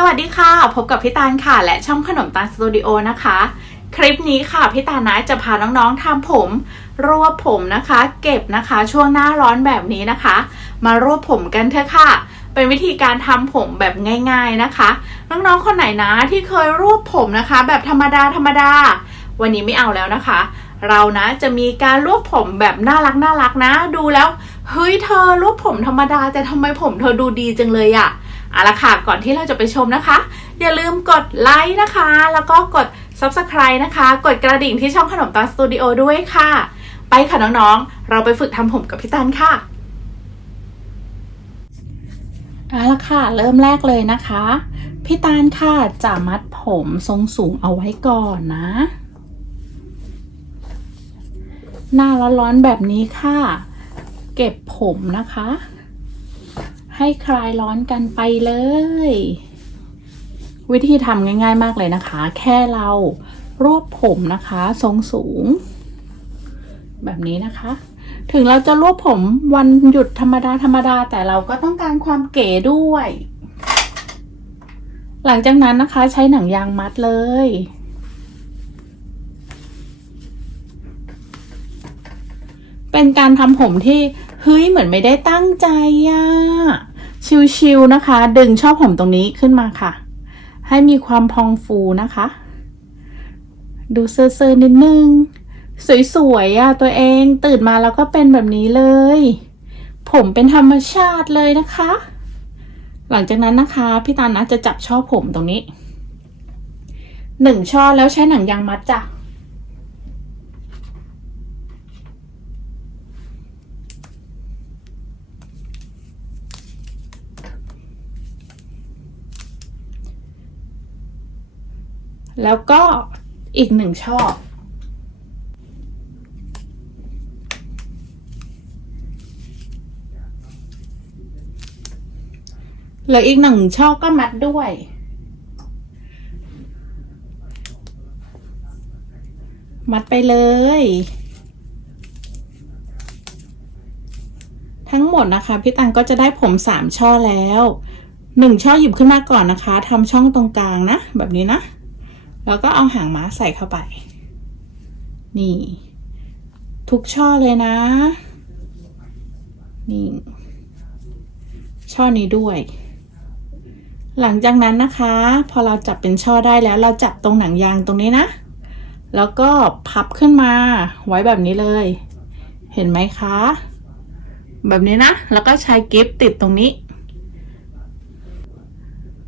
สวัสดีค่ะ พบกับพี่ตาลค่ะ และช่องขนมตาลสตูดิโอนะคะ คลิปนี้ค่ะพี่ตาลนะจะพาน้องๆทำผม รวบผมนะคะ เก็บนะคะช่วงหน้าร้อนแบบนี้นะคะ มารวบผมกันเถอะค่ะ เป็นวิธีการทำผมแบบง่าย ๆนะคะ น้องๆคนไหนนะที่เคยรวบผมนะคะ แบบธรรมดาธรรมดา วันนี้ไม่เอาแล้วนะคะ เรานะจะมีการรวบผมแบบน่ารักน่ารักนะ ดูแล้วเฮ้ยเธอรวบผมธรรมดาแต่ทำไมผมเธอดูดีจังเลยอะ เอาละค่ะ ก่อนที่เราจะไปชมนะคะ อย่าลืมกดไลค์นะคะ แล้วก็กด Subscribe นะคะ กดกระดิ่งที่ช่องขนมตาสตูดิโอด้วยค่ะ ไปค่ะน้องๆ เราไปฝึกทำผมกับพี่ตันค่ะเอาละค่ะ เริ่มแรกเลยนะคะ พี่ตาลค่ะจะมัดผมทรงสูงเอาไว้ก่อนนะ หน้าร้อนๆแบบนี้ค่ะ เก็บผมนะคะ ให้คลายร้อนกันไปเลย วิธีทำง่าย ๆ มากเลยนะคะ แค่เรารวบผมนะคะ ทรงสูง แบบนี้นะคะ ถึงเราจะรวบผมวันหยุดธรรมดาธรรมดาแต่เราก็ต้องการความเก๋ด้วย หลังจากนั้นนะคะใช้หนังยางมัดเลยเป็นการทำผมที่ เฮ้ย เหมือนไม่ได้ตั้งใจอะ ชิวๆนะคะ ดึงชอบผมตรงนี้ขึ้นมาค่ะ ให้มีความพองฟูนะคะ ดูเซอร์ๆนิดนึง สวยๆอะตัวเองตื่นมาแล้วก็เป็นแบบนี้เลย ผมเป็นธรรมชาติเลยนะคะ หลังจากนั้นนะคะพี่ตานะจะจับช่อผมตรงนี้หนึ่งช่อแล้วใช้หนังยางมัดจ้ะ แล้วก็อีกหนึ่งช่อเหลืออีกหนึ่งช่อก็มัดด้วย มัดไปเลย ทั้งหมดนะคะ พี่ตังก็จะได้ผมสามช่อแล้วหนึ่งช่อหยิบขึ้นมาก่อนนะคะทำช่องตรงกลางนะ แบบนี้นะ แล้วก็เอาหางม้าใส่เข้าไป นี่ ทุกช่อเลยนะ นี่ ช่อนี้ด้วย หลังจากนั้นนะคะ พอเราจับเป็นช่อได้แล้วเราจับตรงหนังยางตรงนี้นะ แล้วก็พับขึ้นมาไว้แบบนี้เลย เห็นไหมคะ แบบนี้นะ แล้วก็ใช้กิฟติดตรงนี้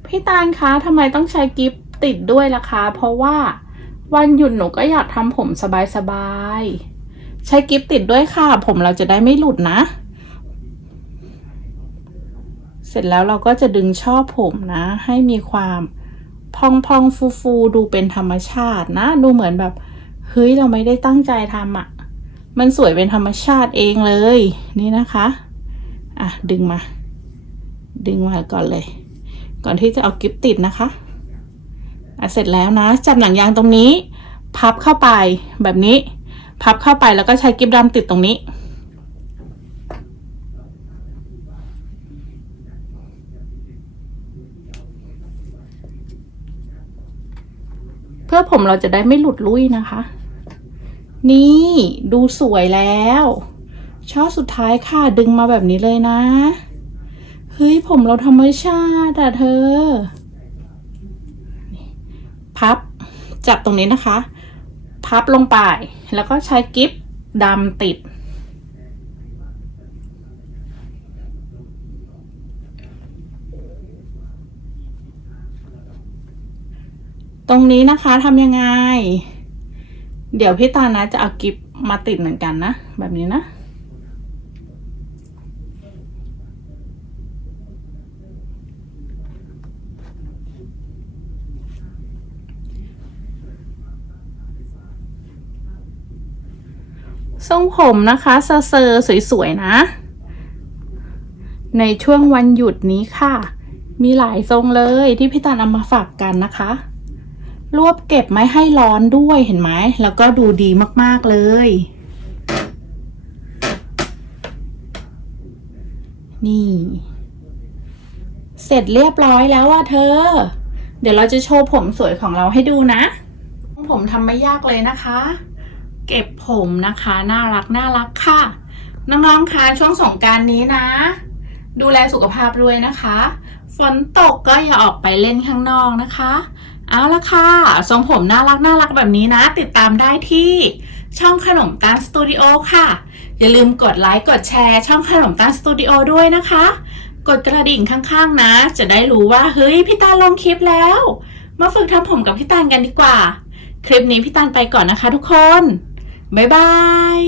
พี่ตาลคะทำไมต้องใช้กิฟ ติดด้วยล่ะคะ เพราะว่าวันหยุดหนูก็อยากทำผมสบายๆ ใช้กิฟติดด้วยค่ะ ผมเราจะได้ไม่หลุดนะ เสร็จแล้วเราก็จะดึงช่อผมนะ ให้มีความพองพองฟูฟูๆดูเป็นธรรมชาตินะ ดูเหมือนแบบเฮ้ยเราไม่ได้ตั้งใจทำอะ่ะ มันสวยเป็นธรรมชาติเองเลย นี่นะคะ อะ ดึงมา ดึงมาก่อนเลย ก่อนที่จะเอากิฟติดนะคะ เสร็จแล้วนะ จับหนังยางตรงนี้ พับเข้าไปแบบนี้ พับเข้าไปแล้วก็ใช้กิฟดำติดตรงนี้ เพื่อผมเราจะได้ไม่หลุดลุ่ยนะคะ นี่ดูสวยแล้วช่อสุดท้ายค่ะดึงมาแบบนี้เลยนะ เฮ้ย ผมเราธรรมชาติอะเธอ พับจับตรงนี้นะคะ พับลงไป แล้วก็ใช้กิฟดำติด ตรงนี้นะคะทำยังไง เดี๋ยวพี่ตานะจะเอากิฟมาติดเหมือนกันนะ แบบนี้นะ ทรงผมนะคะเซอร์สวยๆนะ ในช่วงวันหยุดนี้ค่ะ มีหลายทรงเลยที่พี่ตาลเอามาฝากกันนะคะ รวบเก็บไม่ให้ร้อนด้วยเห็นไหม แล้วก็ดูดีมากๆเลย นี่ เสร็จเรียบร้อยแล้วอะเธอ เดี๋ยวเราจะโชว์ผมสวยของเราให้ดูนะ ผมทำไม่ยากเลยนะคะ เก็บผมนะคะ น่ารักน่ารักค่ะ น้องๆคะช่วงสงการนี้นะ ดูแลสุขภาพด้วยนะคะ ฝนตกก็อย่าออกไปเล่นข้างนอกนะคะเอาละค่ะทรงผมน่ารักน่ารักแบบนี้นะ ติดตามได้ที่ช่องขนมตาลสตูดิโอค่ะ อย่าลืมกดไลค์กดแชร์ ช่องขนมตาลสตูดิโอด้วยนะคะ กดกระดิ่งข้างๆนะ จะได้รู้ว่าเฮ้ยพี่ตาลลงคลิปแล้ว มาฝึกทำผมกับพี่ตาลกันดีกว่า คลิปนี้พี่ตาลไปก่อนนะคะทุกคน บ๊ายบาย